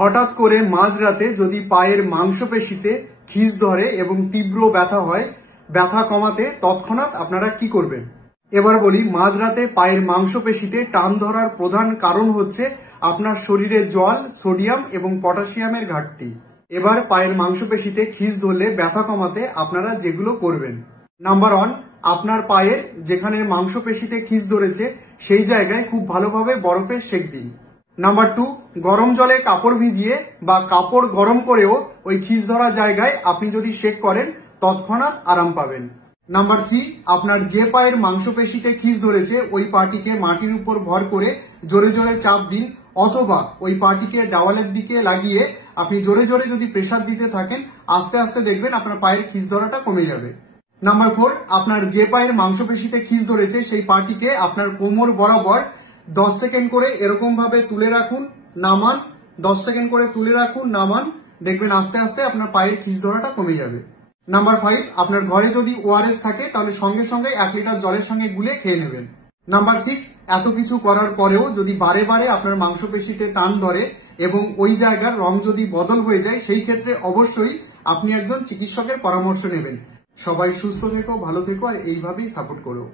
হঠাৎ করে মাঝরাতে যদি পায়ের মাংসপেশিতে খিঁচ ধরে এবং তীব্র ব্যথা হয়, ব্যথা কমাতে তৎক্ষণাৎ আপনারা কি করবেন? এবার বলি, মাঝরাতে পায়ের মাংসপেশিতে টান ধরার প্রধান কারণ হচ্ছে আপনার শরীরে জল, সোডিয়াম এবং পটাশিয়ামের ঘাটতি। এবার পায়ের মাংসপেশিতে খিঁচ ধরলে ব্যথা কমাতে আপনারা যেগুলো করবেন: নাম্বার 1, আপনার পায়ের যেখানে মাংসপেশিতে খিঁচ ধরেছে সেই জায়গায় খুব ভালোভাবে বরফে সেঁক দিন। নাম্বার 2, গরম জলে কাপড় ভিজিয়ে বা কাপড় গরম করেও ওই খিঁচ ধরা জায়গায় আপনি যদি সেঁক করেন তৎক্ষণাৎ আরাম পাবেন। নাম্বার 3, আপনার যে পায়ের মাংসপেশিতে খিঁচ ধরেছে ওই পাটিকে মাটির উপর ভর করে জোরে জোরে চাপ দিন, অথবা ওই পাটিকে দেওয়ালের দিকে লাগিয়ে আপনি জোরে জোরে যদি প্রেসার দিতে থাকেন, আস্তে আস্তে দেখবেন আপনার পায়ের খিঁচ ধরাটা কমে যাবে। নাম্বার 4, আপনার যে পায়ের মাংসপেশিতে খিঁচ ধরেছে সেই পাটিকে আপনার কোমর বরাবর 10 সেকেন্ড করে এরকম ভাবে তুলে রাখুন, নামান, 10 সেকেন্ড করে তুলে রাখুন, নামান, দেখবেন আস্তে আস্তে আপনার পায়ের খিঁচ ধরাটা কমে যাবে। নাম্বার 5, আপনার ঘরে যদি ওআরএস থাকে তাহলে সঙ্গে সঙ্গে 1 লিটার জলের সঙ্গে গুলে খেয়ে নেবেন। নাম্বার 6, এত কিছু করার পরেও যদি বারে বারে আপনার মাংসপেশিতে টান ধরে এবং ওই জায়গার রং যদি বদল হয়ে যায়, সেই ক্ষেত্রে অবশ্যই আপনি একজন চিকিৎসকের পরামর্শ নেবেন। সবাই সুস্থ থেকো, ভালো থেকো আর এইভাবেই সাপোর্ট করো।